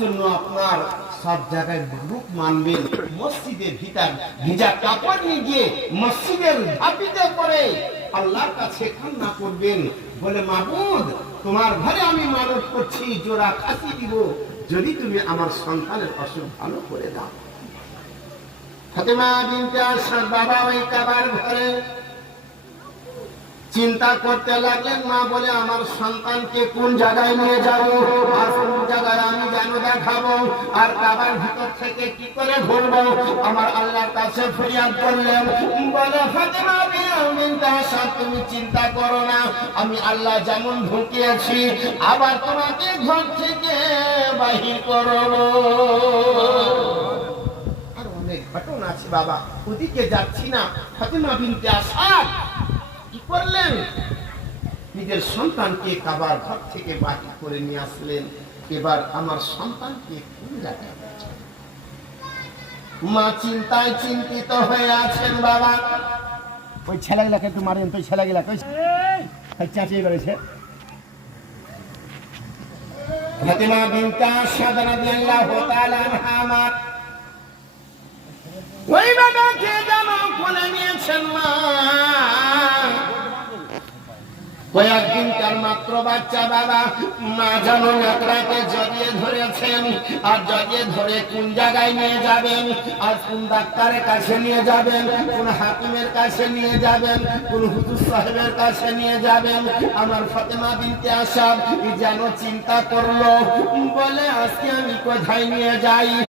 জন্য আপনার সব জায়গায় রূপ মানবেন। মসজিদের ভিতর ভিজা কাপড় নিয়ে গিয়ে মসজিদের ধাপিতে পড়ে আল্লাহর কাছে কান্না করবেন, বলে মাবুদ তোমার ঘরে আমি মানত করছি, জোড়া খাসি দিব যদি তুমি আমার সন্তানের অসুখ ভালো করে দাও। ফাতেমা বিনতে আসাদ বাবা ওই কাবার ঘরে চিন্তা করতে লাগলেন, মা বলে আমার সন্তানকে কোন জায়গায় নিয়ে যাবো, আর কোন জায়গায় আমি যেন দেখাবো, আর কাবার ভিতর থেকে কি করে ঘুরবো। আমার আল্লাহর কাছে ফরিয়াদ করলেন, বলে ফাতেমা বিনতে আসাদ তুমি চিন্তা করো না, আমি আল্লাহ যেমন ঢুকিয়েছি আবার তোমাকে ঘর থেকে বাহির করবো। আর অনেক ঘটনা আছে বাবা, ওদিকে যাচ্ছি না। ফাতেমা বিনতে আসাদ কি করলেন, নিজের সন্তানকে কাবার ঘর থেকে বাহির করে নিয়ে আসলেন। এবার আমার সন্তানকে কোন জায়গায়, মা চিন্তায় চিন্তিত হয়ে আছেন বাবা। ওই ছেলেগুলাকে একটু মারেন তো, ছেলেগুলাকে চাচিয়ে বেড়েছে। ফাতেমা বিনতে আসাদ রাদিয়াল্লাহু তাআলা আনহা ওই বাবাকে যেন কোলে নিয়েছেন মা। কয়েকদিনকার মাত্র বাচ্চা বাবা, মা যেন নেকড়াকে জড়িয়ে ধরেছেন, আর জড়িয়ে ধরে কোন জায়গায় নিয়ে যাবেন, আর কোন ডাক্তারের কাছে নিয়ে যাবেন, কোন হাকিমের কাছে নিয়ে যাবেন, কোন হুজুর সাহেবের কাছে নিয়ে যাবেন। আমার ফাতেমা বিনতে আসাদ যেন চিন্তা করলো, বলে আজকে আমি কোথায় নিয়ে যাই।